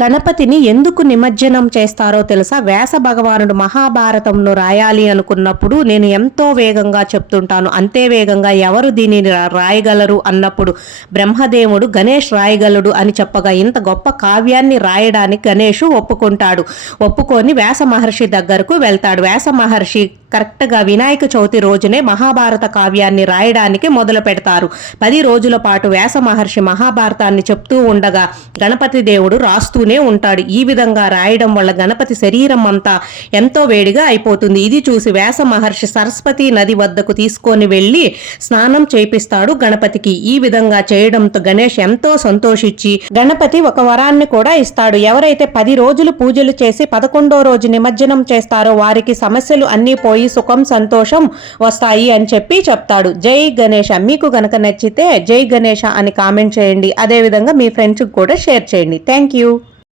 గణపతిని ఎందుకు నిమజ్జనం చేస్తారో తెలుసా? వ్యాస భగవానుడు మహాభారతంను రాయాలి అనుకున్నప్పుడు నేను ఎంతో వేగంగా చెప్తుంటాను. అంతే వేగంగా ఎవరు దీనిని రాయగలరు అన్నప్పుడు బ్రహ్మదేవుడు గణేష్ రాయగలడు అని చెప్పగా ఇంత గొప్ప కావ్యాన్ని రాయడానికి గణేషు ఒప్పుకుంటాడు. ఒప్పుకొని వ్యాస మహర్షి దగ్గరకు వెళ్తాడు. వ్యాస మహర్షి కరెక్ట్గా వినాయక చవితి రోజునే మహాభారత కావ్యాన్ని రాయడానికి మొదలు పెడతారు. పది రోజుల పాటు వ్యాస మహర్షి మహాభారతాన్ని చెప్తూ ఉండగా గణపతి దేవుడు రాస్తూనే ఉంటాడు. ఈ విధంగా రాయడం వల్ల గణపతి శరీరం అంతా ఎంతో వేడిగా అయిపోతుంది. ఇది చూసి వ్యాస మహర్షి సరస్వతి నది వద్దకు తీసుకొని వెళ్ళి స్నానం చేపిస్తాడు గణపతికి. ఈ విధంగా చేయడంతో గణేష్ ఎంతో సంతోషించి గణపతి ఒక వరాన్ని కూడా ఇస్తాడు. ఎవరైతే పది రోజులు పూజలు చేసి పదకొండో రోజు నిమజ్జనం చేస్తారో వారికి సమస్యలు అన్నీ పోయి పోయి సుఖం సంతోషం వస్తాయి అని చెప్పి చెప్తాడు. జై గణేష మీకు గనక నచ్చితే జై గణేష అని కామెంట్ చేయండి. అదేవిధంగా మీ ఫ్రెండ్స్కి కూడా షేర్ చేయండి. Thank you